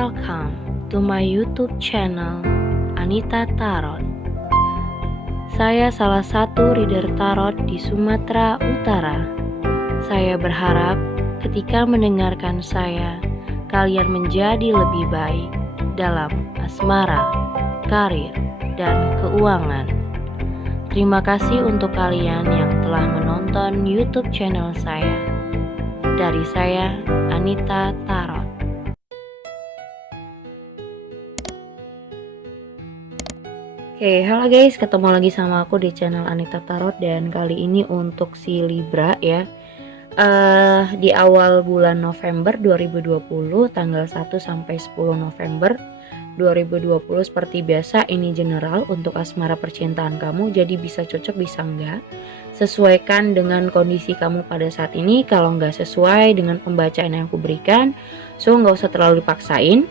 welcome to my YouTube channel Anita Tarot. Saya salah satu reader tarot di Sumatera Utara. Saya berharap ketika mendengarkan saya, kalian menjadi lebih baik dalam asmara, karir, dan keuangan. Terima kasih untuk kalian yang telah menonton YouTube channel saya. Dari saya, Anita Tarot. Oke, halo guys, ketemu lagi sama aku di channel Anita Tarot. Dan kali ini untuk si Libra ya, di awal bulan November 2020, tanggal 1 sampai 10 November 2020. Seperti biasa, ini general untuk asmara percintaan kamu, jadi bisa cocok bisa enggak, sesuaikan dengan kondisi kamu pada saat ini. Kalau enggak sesuai dengan pembacaan yang aku berikan, so enggak usah terlalu dipaksain.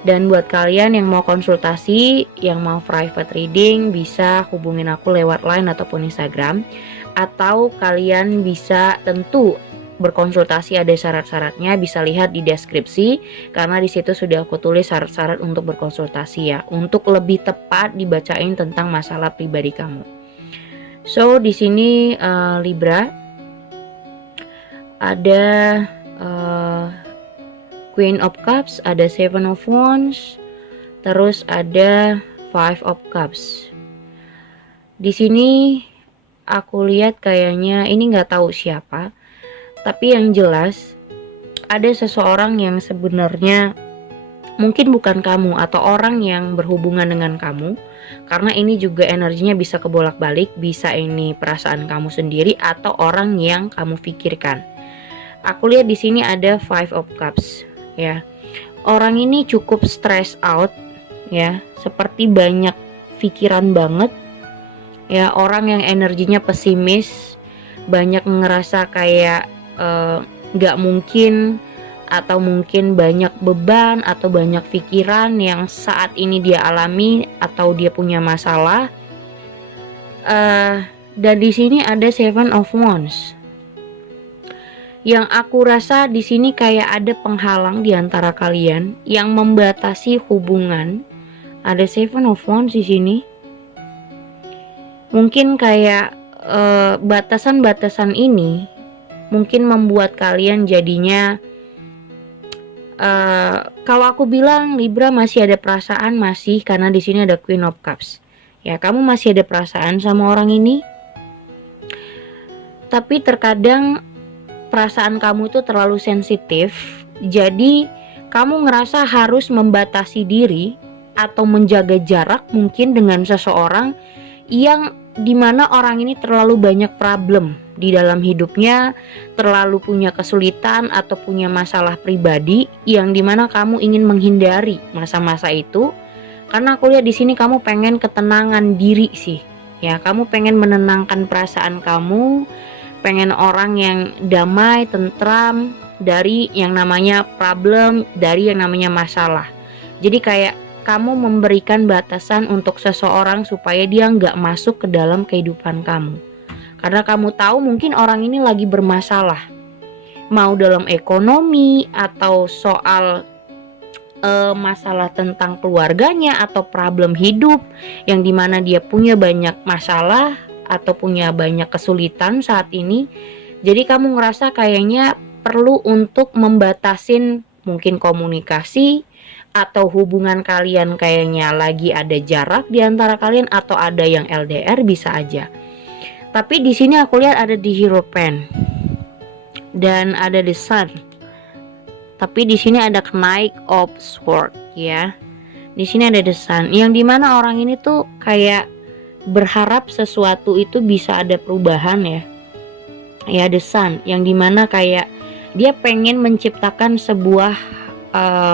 Dan buat kalian yang mau konsultasi, yang mau private reading, bisa hubungin aku lewat line ataupun Instagram. Atau kalian bisa tentu berkonsultasi, ada syarat-syaratnya, bisa lihat di deskripsi. Karena di situ sudah aku tulis syarat-syarat untuk berkonsultasi ya, untuk lebih tepat dibacain tentang masalah pribadi kamu. So di sini Libra ada Queen of Cups, ada Seven of Wands, terus ada Five of Cups. Di sini aku lihat kayaknya ini nggak tahu siapa, tapi yang jelas ada seseorang yang sebenarnya mungkin bukan kamu atau orang yang berhubungan dengan kamu, karena ini juga energinya bisa kebolak-balik, bisa ini perasaan kamu sendiri atau orang yang kamu pikirkan. Aku lihat di sini ada Five of Cups. Ya, orang ini cukup stress out ya, seperti banyak pikiran banget ya, orang yang energinya pesimis, banyak ngerasa kayak gak mungkin, atau mungkin banyak beban atau banyak pikiran yang saat ini dia alami atau dia punya masalah. Dan di sini ada Seven of Wands. Yang aku rasa di sini kayak ada penghalang di antara kalian yang membatasi hubungan. Ada Seven of Wands di sini. Mungkin kayak batasan-batasan ini mungkin membuat kalian jadinya kalau aku bilang Libra masih ada perasaan, masih, karena di sini ada Queen of Cups. Ya, kamu masih ada perasaan sama orang ini. Tapi terkadang perasaan kamu itu terlalu sensitif, jadi kamu ngerasa harus membatasi diri atau menjaga jarak mungkin dengan seseorang yang dimana orang ini terlalu banyak problem di dalam hidupnya, terlalu punya kesulitan atau punya masalah pribadi yang dimana kamu ingin menghindari masa-masa itu. Karena aku lihat di sini kamu pengen ketenangan diri sih, ya, kamu pengen menenangkan perasaan kamu, pengen orang yang damai, tentram, dari yang namanya problem, dari yang namanya masalah. Jadi kayak kamu memberikan batasan untuk seseorang supaya dia nggak masuk ke dalam kehidupan kamu. Karena kamu tahu mungkin orang ini lagi bermasalah, mau dalam ekonomi atau soal masalah tentang keluarganya atau problem hidup yang dimana dia punya banyak masalah atau punya banyak kesulitan saat ini. Jadi kamu ngerasa kayaknya perlu untuk membatasin mungkin komunikasi atau hubungan kalian, kayaknya lagi ada jarak di antara kalian atau ada yang LDR, bisa aja. Tapi di sini aku lihat ada di Hierophant dan ada di Sun. Tapi di sini ada Knight of Swords ya. Di sini ada the Sun, yang dimana orang ini tuh kayak berharap sesuatu itu bisa ada perubahan ya. Ya, the Sun, yang dimana kayak dia pengen menciptakan sebuah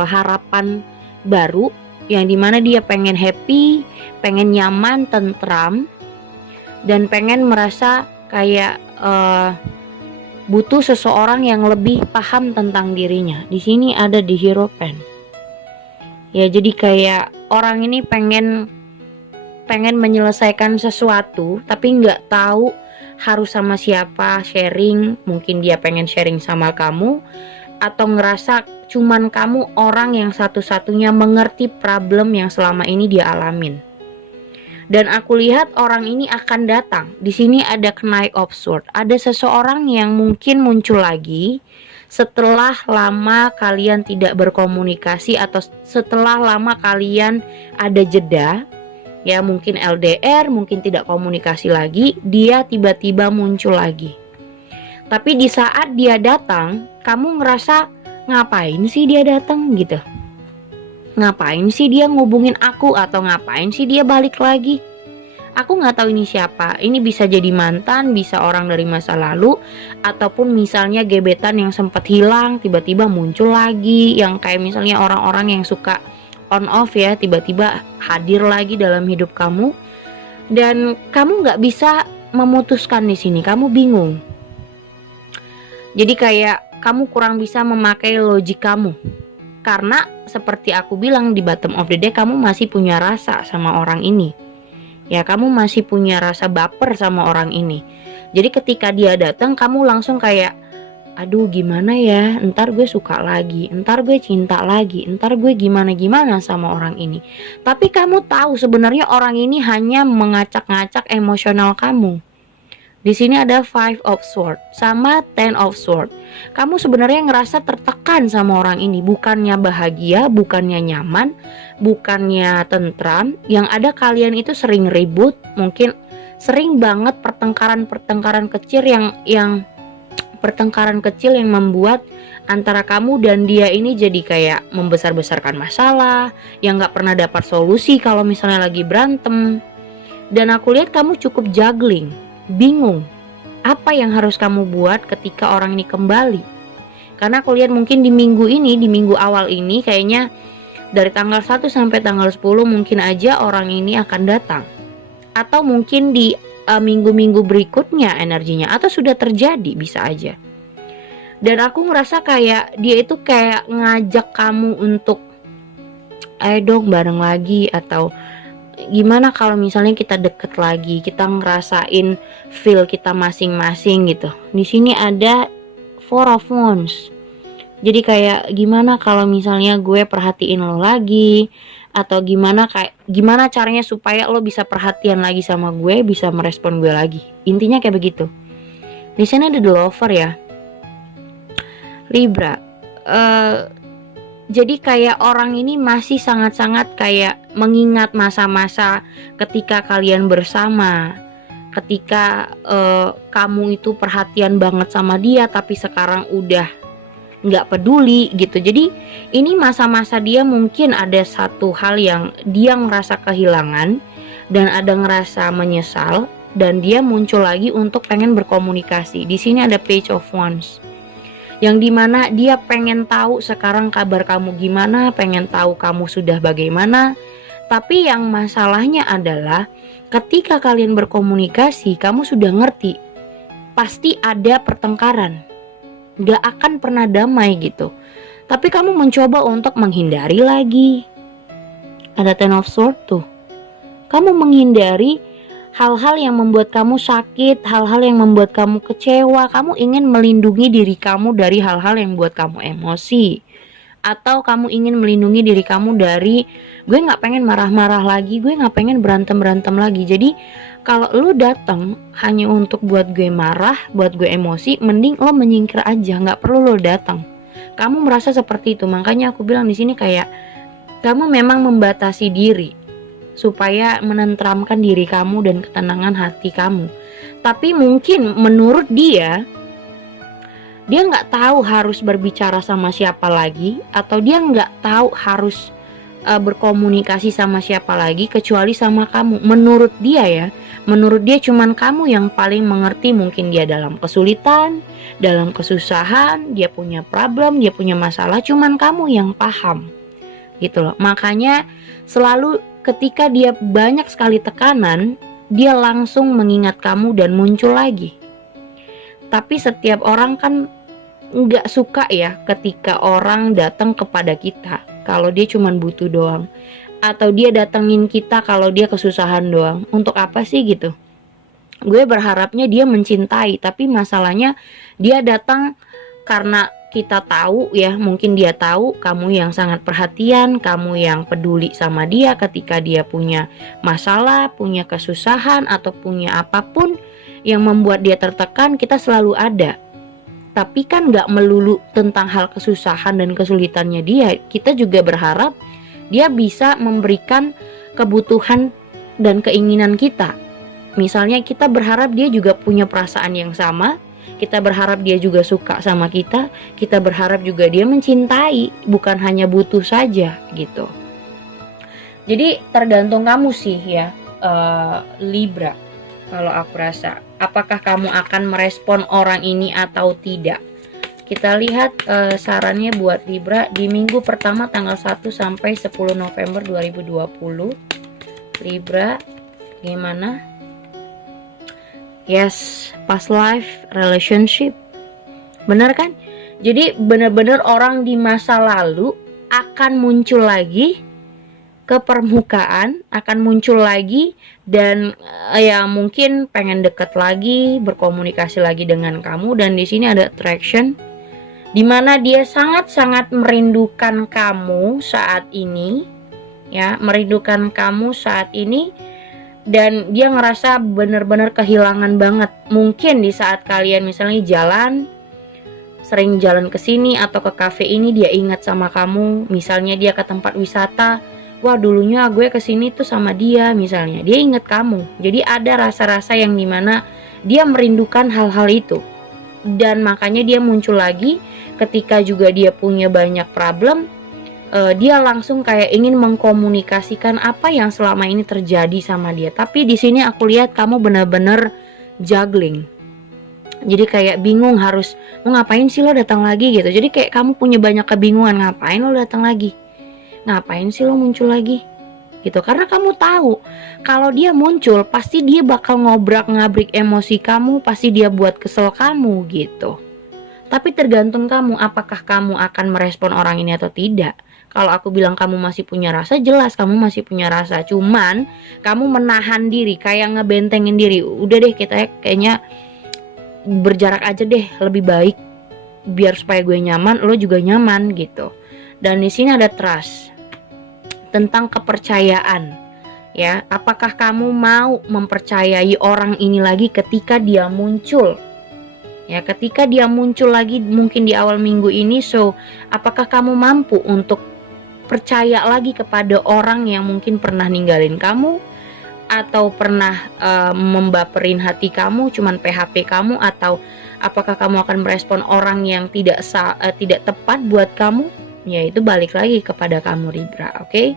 harapan baru, yang dimana dia pengen happy, pengen nyaman, tentram, dan pengen merasa kayak butuh seseorang yang lebih paham tentang dirinya. Di sini ada di Hierophant. Ya, jadi kayak orang ini pengen menyelesaikan sesuatu tapi nggak tahu harus sama siapa sharing. Mungkin dia pengen sharing sama kamu atau ngerasa cuman kamu orang yang satu-satunya mengerti problem yang selama ini dia alamin. Dan aku lihat orang ini akan datang. Di sini ada Knight of Swords. Ada seseorang yang mungkin muncul lagi setelah lama kalian tidak berkomunikasi atau setelah lama kalian ada jeda. Ya, mungkin LDR, mungkin tidak komunikasi lagi, dia tiba-tiba muncul lagi. Tapi di saat dia datang, kamu ngerasa ngapain sih dia datang gitu? Ngapain sih dia ngubungin aku, atau ngapain sih dia balik lagi? Aku nggak tahu ini siapa. Ini bisa jadi mantan, bisa orang dari masa lalu, ataupun misalnya gebetan yang sempat hilang tiba-tiba muncul lagi, yang kayak misalnya orang-orang yang suka on off ya, tiba-tiba hadir lagi dalam hidup kamu. Dan kamu nggak bisa memutuskan di sini, kamu bingung. Jadi kayak kamu kurang bisa memakai logik kamu. Karena seperti aku bilang di bottom of the day, kamu masih punya rasa sama orang ini. Ya, kamu masih punya rasa baper sama orang ini. Jadi ketika dia datang, kamu langsung kayak, aduh gimana ya, ntar gue suka lagi, ntar gue cinta lagi, ntar gue gimana-gimana sama orang ini. Tapi kamu tahu sebenarnya orang ini hanya mengacak-ngacak emosional kamu. Di sini ada Five of Swords sama Ten of Swords. Kamu sebenarnya ngerasa tertekan sama orang ini, bukannya bahagia, bukannya nyaman, bukannya tentram. Yang ada kalian itu sering ribut, mungkin sering banget pertengkaran kecil yang pertengkaran kecil yang membuat antara kamu dan dia ini jadi kayak membesar-besarkan masalah, yang gak pernah dapat solusi kalau misalnya lagi berantem. Dan aku lihat kamu cukup juggling, bingung apa yang harus kamu buat ketika orang ini kembali. Karena aku lihat mungkin di minggu ini, di minggu awal ini, kayaknya dari tanggal 1 sampai tanggal 10 mungkin aja orang ini akan datang. Atau mungkin di minggu-minggu berikutnya energinya, atau sudah terjadi, bisa aja. Dan aku ngerasa kayak dia itu kayak ngajak kamu untuk ayo dong bareng lagi, atau gimana kalau misalnya kita deket lagi, kita ngerasain feel kita masing-masing gitu. Di sini ada Four of Wands. Jadi kayak gimana kalau misalnya gue perhatiin lo lagi, atau gimana caranya supaya lo bisa perhatian lagi sama gue, bisa merespon gue lagi. Intinya kayak begitu. Di sini ada The Lover ya. Libra. Jadi kayak orang ini masih sangat-sangat kayak mengingat masa-masa ketika kalian bersama, ketika kamu itu perhatian banget sama dia, tapi sekarang udah nggak peduli gitu. Jadi ini masa-masa dia mungkin ada satu hal yang dia ngerasa kehilangan dan ada ngerasa menyesal, dan dia muncul lagi untuk pengen berkomunikasi. Di sini ada Page of Wands, yang dimana dia pengen tahu sekarang kabar kamu gimana, pengen tahu kamu sudah bagaimana. Tapi yang masalahnya adalah ketika kalian berkomunikasi, kamu sudah ngerti pasti ada pertengkaran, gak akan pernah damai gitu. Tapi kamu mencoba untuk menghindari lagi. Ada Ten of Swords tuh. Kamu menghindari hal-hal yang membuat kamu sakit, hal-hal yang membuat kamu kecewa. Kamu ingin melindungi diri kamu dari hal-hal yang membuat kamu emosi. Atau kamu ingin melindungi diri kamu dari, gue gak pengen marah-marah lagi, gue gak pengen berantem-berantem lagi. Jadi kalau lu datang hanya untuk buat gue marah, buat gue emosi, mending lo menyingkir aja, gak perlu lo datang. Kamu merasa seperti itu. Makanya aku bilang di sini kayak kamu memang membatasi diri supaya menenteramkan diri kamu dan ketenangan hati kamu. Tapi mungkin menurut dia nggak tahu harus berbicara sama siapa lagi, atau dia nggak tahu harus berkomunikasi sama siapa lagi kecuali sama kamu. Menurut dia ya, menurut dia cuman kamu yang paling mengerti. Mungkin dia dalam kesulitan, dalam kesusahan, dia punya problem, dia punya masalah, cuman kamu yang paham gitu loh. Makanya selalu ketika dia banyak sekali tekanan, dia langsung mengingat kamu dan muncul lagi. Tapi setiap orang kan nggak suka ya ketika orang datang kepada kita kalau dia cuma butuh doang, atau dia datengin kita kalau dia kesusahan doang. Untuk apa sih gitu? Gue berharapnya dia mencintai, tapi masalahnya dia datang karena kita tahu ya, mungkin dia tahu kamu yang sangat perhatian, kamu yang peduli sama dia ketika dia punya masalah, punya kesusahan, atau punya apapun yang membuat dia tertekan, kita selalu ada. Tapi kan gak melulu tentang hal kesusahan dan kesulitannya dia. Kita juga berharap dia bisa memberikan kebutuhan dan keinginan kita. Misalnya kita berharap dia juga punya perasaan yang sama, kita berharap dia juga suka sama kita berharap juga dia mencintai, bukan hanya butuh saja gitu. Jadi tergantung kamu sih ya, Libra. Kalau aku rasa, apakah kamu akan merespon orang ini atau tidak? Kita lihat sarannya buat Libra di minggu pertama tanggal 1 sampai 10 November 2020. Libra, gimana? Yes, past life relationship. Bener kan? Jadi bener-bener orang di masa lalu akan muncul lagi ke permukaan, akan muncul lagi, dan ya mungkin pengen deket lagi, berkomunikasi lagi dengan kamu. Dan di sini ada attraction, dimana dia sangat-sangat merindukan kamu saat ini, ya, merindukan kamu saat ini, dan dia ngerasa bener-bener kehilangan banget. Mungkin di saat kalian misalnya sering jalan ke sini atau ke kafe ini, dia ingat sama kamu. Misalnya dia ke tempat wisata, wah dulunya gue kesini tuh sama dia, misalnya dia ingat kamu. Jadi ada rasa-rasa yang dimana dia merindukan hal-hal itu, dan makanya dia muncul lagi ketika juga dia punya banyak problem. Dia langsung kayak ingin mengkomunikasikan apa yang selama ini terjadi sama dia. Tapi di sini aku lihat kamu benar-benar juggling. Jadi kayak bingung harus mau ngapain sih lo datang lagi gitu. Jadi kayak kamu punya banyak kebingungan, ngapain lo datang lagi? Ngapain sih lo muncul lagi? Gitu. Karena kamu tahu kalau dia muncul pasti dia bakal ngobrak-ngabrik emosi kamu, pasti dia buat kesel kamu gitu. Tapi tergantung kamu, apakah kamu akan merespon orang ini atau tidak. Kalau aku bilang kamu masih punya rasa, jelas kamu masih punya rasa. Cuman kamu menahan diri, kayak ngebentengin diri. Udah deh, kita kayaknya berjarak aja deh, lebih baik. Biar supaya gue nyaman, lo juga nyaman gitu. Dan di sini ada trust, tentang kepercayaan. Ya, apakah kamu mau mempercayai orang ini lagi ketika dia muncul? Ya, ketika dia muncul lagi mungkin di awal minggu ini, so apakah kamu mampu untuk percaya lagi kepada orang yang mungkin pernah ninggalin kamu, atau pernah membaperin hati kamu, cuman PHP kamu, atau apakah kamu akan merespon orang yang tidak tepat buat kamu? Ya, itu balik lagi kepada kamu Libra, oke?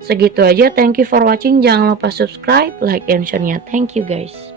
Segitu aja, thank you for watching. Jangan lupa subscribe, like, and share-nya. Thank you guys.